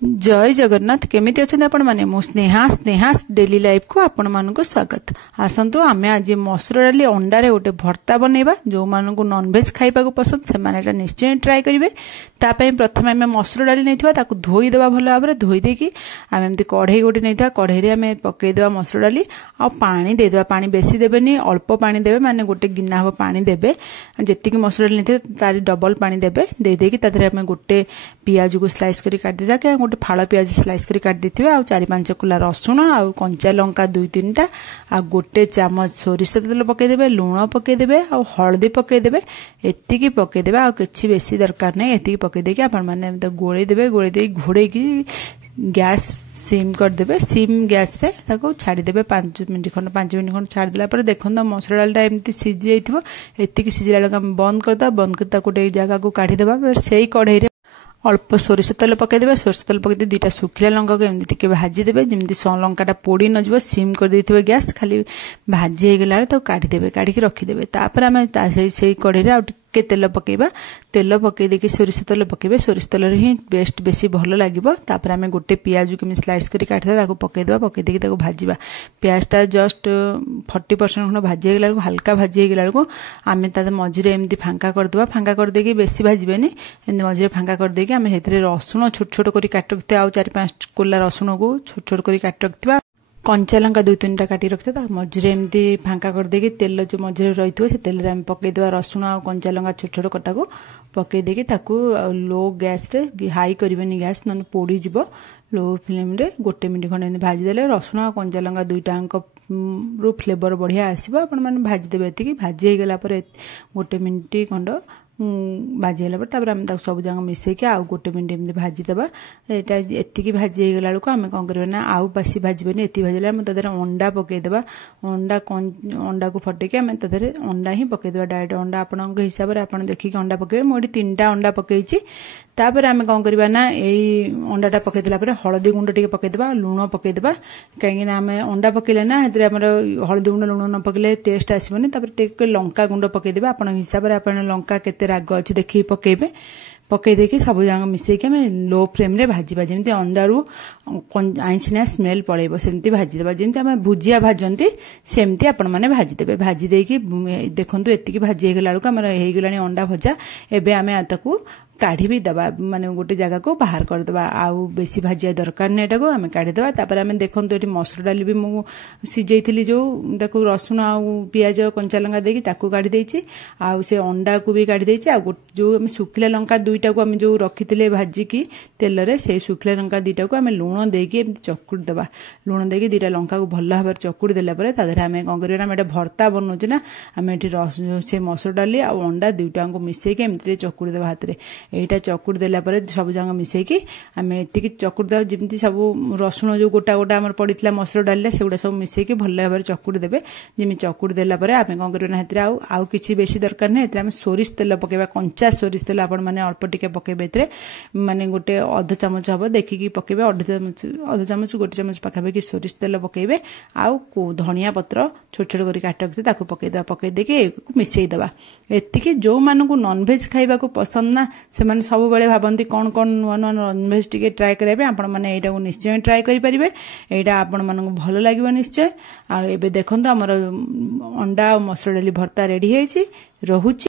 जय जगन्नाथ केमिति अछन आपण माने मो स्नेहास डेली लाइफ को आपण मानको स्वागत। आसंतु आमे आज मसूर डाली अंडा रे गोटे भर्ता बनैबा। जो मानको नॉन वेज खाइबा को पसंद से माने एटा निश्चय ट्राई करिवे। ता पय प्रथम आमे मसूर डाली नैथिबा ताकू धोई देबा भलो भाबरे धोई देकी आमे एमती कढ़ई गोटे नैथिबा कढ़ई रे आमे पकई देबा मसूर डाली आ पानी दे देबा। पानी बेसी देबेनी अल्प पानी देबे माने गोटे गिन्ना हो पानी देबे जेतिकी मसूर डाली नैथिबे तारी डबल पानी देबे दे देकी तादरे आमे गोटे पियाज को स्लाइस करी काट देदा के गोटे फाड़ पियाज स्लाइस करी काट देथिबे आ 4-5 कुला रसुण आ कंचा लंका 2-3टा आ गोटे चामच सोरिष तेल पकई देबे लूण पकई देबे आ हळदी पकई देबे एतिकी पकई देबे आ किछि बेसी दरकार नै एतिकी पकई देके आपण माने गोळै देबे गोळै देई घोड़े की गैस सिम कर देबे। सिम गैस रे ताको छाडी देबे 5 मिनिट खंड छाडी देला पर देखन मसूर डालटा एमती सिझि जाइथिबो। एतिकी सिझिला लगा बंद करदा बंद करता गोटे जगह को काढी देबा। फिर सेही कढ़ई रे अल्प सोरिष तेल पकई देबे। सोरिष तेल पकई दुईटा सुखिला लंका को एमती टिके भाजी देबे जेमती लंकाटा पोड़ी न जिवो। सिम कर देथिबे गैस खाली भाजी हे गेला तो काढी देबे काढी के रखी देबे। तापर आमे सेही कढ़ई रे के तेल पकेबा। तेल पकई देके सोरिष तेल पकेबे। सोरिष तेल रे ही टेस्ट बेसी भलो लागिबो। तापर आमे गोटे पियाज के स्लाइस करी काटदा ताको पकई देबा। पकई देके ताको भाजीबा। पियाजटा जस्ट 40% खन भाजी गेला को हल्का भाजी गेला को आमे ता मझिरे एमती फांका कर देबा। फांका कर देके बेसी भाजीबेनी एमती मझिरे फांका कर देके आमे हेतरे रसुण छोट छोट करी काट रखते आ 4-5 कोला रसुण को छोट छोट करी काट रखतिबा। कंचा लंका 2-3टा काटी रखते मझिरे एमती फांका कर देके तेल जो मझिरे रहिथिबो से तेल रे हम पकई देबा रसुण आ कंचा लंका छोट छोट कटा को पकई देके ताकू लो गैस रे हाई करबेनी गैस न पोड़ी जिवो। लो फ्लेम रे गोटे मिनिट खंड भाजी देले रसुण आ कंचा लंका दुईटांक रो फ्लेवर बढ़िया आसीबो। आपण माने भाजी देबे। एतिकी भाजी हे गेला पर गोटे मिनिट खंड भाजी होला पर आम सब जगह मिसेक आउ गोटे मिनिट एमती भाजी देबा। एटा एतिकी भाजी हे गेला को आमे कोन करबे ना आउ बासी भाजीबेनी। एति भाजीला हम तदरे अंडा पकई देबा। अंडा को फटे के आमे तदरे अंडा ही पकई देबा। डायरेक्ट अंडा आपनक हिसाब रे आपण देखि के अंडा पकईबे। मोडी 3टा अंडा पकईची। तापर आमे कोन करबा ना एई अंडाटा पकई देला पर हळदी गुंड टिके पकई देबा लूण पकई देबा। काहे ना आमे अंडा पकईले ना हेतरे हमर हळदी गुंड लूण न पकईले टेस्ट आसीबनी। तापर टिके लंका गुंड पकई देबा। आपण हिसाब रे आपण लंका केते राग अछि देखि पकईबे। पकई देके सब जगह मिसेक आमे लो फ्लेम रे भाजीबा जेमती अंडारू आइंसिना स्मेल पळेबो सेमती भाजी देबा। जेमती आमे भुजिया भाजंती सेमती आपण माने भाजी देबे। भाजी देकी देखंतु एतिकी भाजी हे गेला को हमर हे गेलानी अंडा भजा। एबे आमे ताकू काढ़ी भी दबा माने गोटे जगह को बाहर कर दबा। आउ बेसी भाजिया दरकार नै एटा को आमे काढ़ी दबा। तापर आमे देखंतु एटी मसूर डाली भी मु सिजेइथिली जो ताकू रसुण आ पियाज कंचा लंका देकी ताकू काढ़ी देइची। आउ से अंडा को भी काढ़ी देइची। आ जो आमे सुखिला लंका दुईटा को आमे जो रखिथिले भाजी की तेल रे से सुखिला लंका दुईटा को आमे लूण देकी एमती चकुड़ दबा। लूण देकी दुईटा लंका को भल्ला भाबरे चकुड़ देला परे तादरे आमे कोन करियो ना एटा भर्ता बनौचे ना आमे एटी से मसूर डाली आ अंडा दुईटा को मिसेके एमती चकुड़ दबा हाथ रे। एटा चकुड़ देला परे सब जंग मिसेकी आमे एतिकी चकुड़ दबा जेमती सब रसुण जो गोटा गोटा हमर पड़ितला मसूर डालले सेगुडा सब मिसेकी भल्ला भाबरे चकुड़ देबे। जेमि चकुड़ देला परे आमे कोन करियो ना हेतरे आउ किछि बेसी दरकार नै। हेतरे आमे सोरिष तेल पकेबा। कंचा सोरिष तेल आपण माने अल्प टिके पकेबे। हेतरे माने गोटे आधा चामच हबो देखिकी पकेबे। आधा चामच गोटे चामच पकाबे कि सोरिष तेल पकेबे। आउ धनिया पत्र छोट छोट करी काट रखते ताकू पकेइ देबा। पकेइ देके मिसेइ देबा। एतिकी जो मानकु नॉन वेज खाइबा को पसंद ना से माने सब बेले भाबंती कोन कोन नुआ नुआ नॉन वेज टिके ट्राई करबे। आपण माने एटा को निश्चय ट्राई करि परिबे। एटा आपण मानकु भलो लागिबो निश्चय। आ एबे देखंतो हमर अंडा और मसूर डाली भर्ता रेडी हेछि। रहूछि।